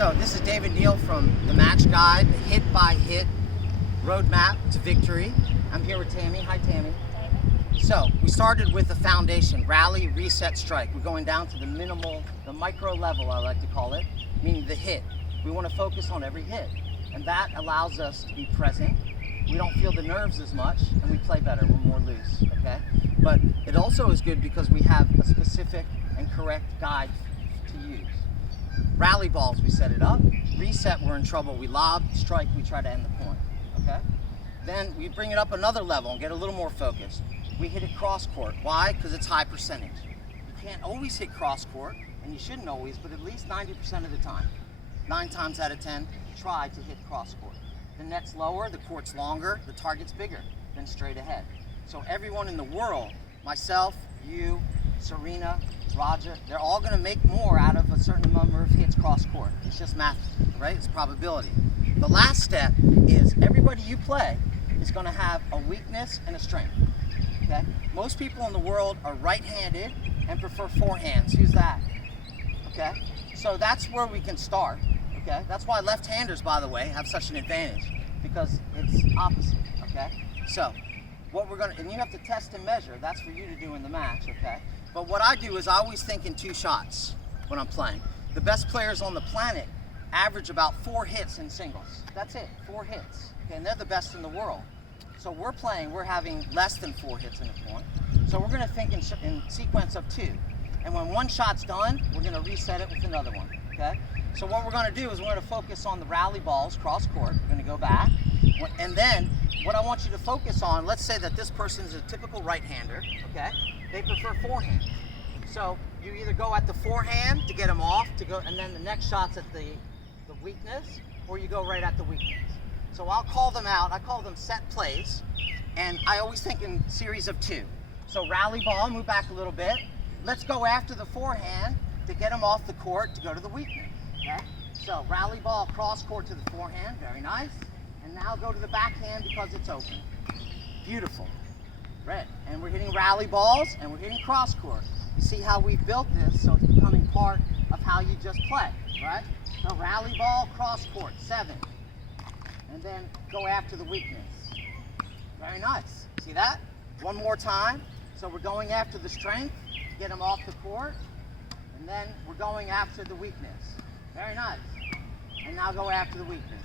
So this is David Neal from the Match Guide, the hit-by-hit roadmap to victory. I'm here with Tammy. Hi, Tammy. So we started with the foundation, rally, reset, strike. We're going down to the minimal, the micro level, I like to call it, meaning the hit. We want to focus on every hit, and that allows us to be present. We don't feel the nerves as much, and we play better. We're more loose, okay? But it also is good because we have a specific and correct guide to use. Rally balls, we set it up. Reset, we're in trouble. We lob, strike, we try to end the point, okay? Then we bring it up another level and get a little more focused. We hit it cross court. Why? Because it's high percentage. You can't always hit cross court, and you shouldn't always, but at least 90% of the time. 9 times out of 10, try to hit cross court. The net's lower, the court's longer, the target's bigger than straight ahead. So everyone in the world, myself, you, Serena, Roger, they're all going to make more out of a certain number of hits cross court. It's just math, right? It's probability. The last step is everybody you play is going to have a weakness and a strength. Okay? Most people in the world are right-handed and prefer forehands. Who's that? Okay? So that's where we can start. Okay? That's why left-handers, by the way, have such an advantage, because it's opposite. Okay? So what we're going to, and you have to test and measure. That's for you to do in the match. Okay? But what I do is I always think in 2 shots when I'm playing. The best players on the planet average about 4 hits in singles. That's it, 4 hits. Okay? And they're the best in the world. So we're having less than 4 hits in a point. So we're going to think in sequence of 2. And when one shot's done, we're going to reset it with another one, okay? So what we're going to do is we're going to focus on the rally balls cross court. We're going to go back. And then what I want you to focus on, let's say that this person is a typical right-hander, okay? They prefer forehand. So you either go at the forehand to get them off, and then the next shot's at the weakness, or you go right at the weakness. So I'll call them out. I call them set plays, and I always think in series of 2. So rally ball, move back a little bit. Let's go after the forehand to get them off the court to go to the weakness, okay? So rally ball, cross court to the forehand, very nice. And now go to the backhand because it's open. Beautiful. Red. And we're hitting rally balls, and we're hitting cross court. You see how we built this, so it's becoming part of how you just play, right? So rally ball, cross court, 7. And then go after the weakness. Very nice. See that? One more time. So we're going after the strength, get them off the court, and then we're going after the weakness. Very nice. And now go after the weakness.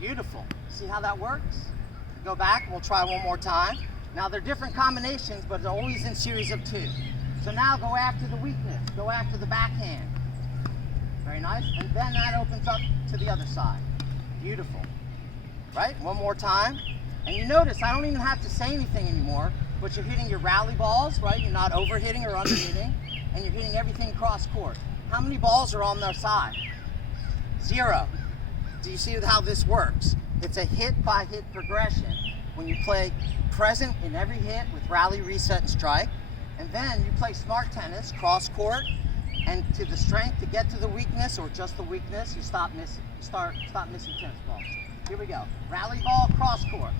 Beautiful. See how that works? Go back, we'll try one more time. Now they're different combinations, but they're always in series of 2. So now go after the weakness, go after the backhand. Very nice. And then that opens up to the other side. Beautiful. Right? One more time. And you notice I don't even have to say anything anymore, but you're hitting your rally balls, right? You're not overhitting or underhitting, and you're hitting everything cross court. How many balls are on their side? 0. Do you see how this works? It's a hit-by-hit progression when you play present in every hit with rally, reset, and strike, and then you play smart tennis, cross court, and to the strength to get to the weakness or just the weakness, you stop missing. You stop missing tennis balls. Here we go. Rally ball, cross court,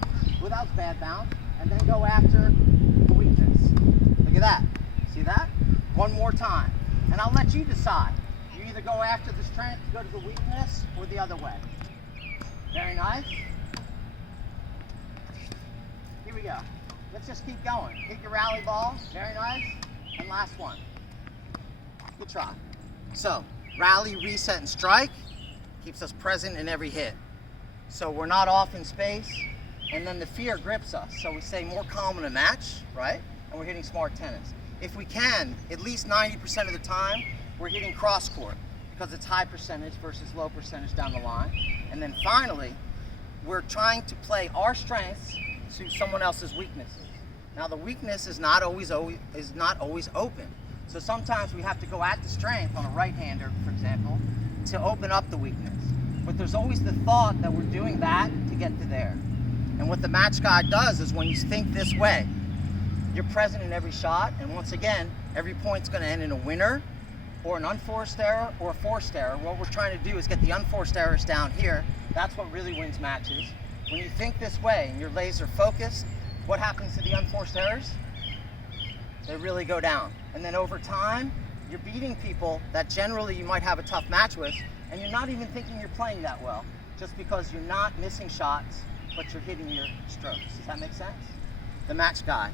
without bad bounce, and then go after the weakness. Look at that. See that? One more time. And I'll let you decide. You either go after the strength, go to the weakness, or the other way. Very nice. Here we go. Let's just keep going. Hit your rally ball. Very nice. And last one. Good try. So, rally, reset, and strike keeps us present in every hit. So we're not off in space, and then the fear grips us. So we stay more calm in a match, right? And we're hitting smart tennis. If we can, at least 90% of the time, we're hitting cross court because it's high percentage versus low percentage down the line. And then finally, we're trying to play our strengths to someone else's weaknesses. Now the weakness is not always open. So sometimes we have to go at the strength on a right-hander, for example, to open up the weakness. But there's always the thought that we're doing that to get to there. And what the Match Guide does is when you think this way, you're present in every shot, and once again, every point's going to end in a winner, or an unforced error, or a forced error. What we're trying to do is get the unforced errors down here. That's what really wins matches. When you think this way and you're laser focused, what happens to the unforced errors? They really go down. And then over time, you're beating people that generally you might have a tough match with, and you're not even thinking you're playing that well, just because you're not missing shots, but you're hitting your strokes. Does that make sense? The match guy.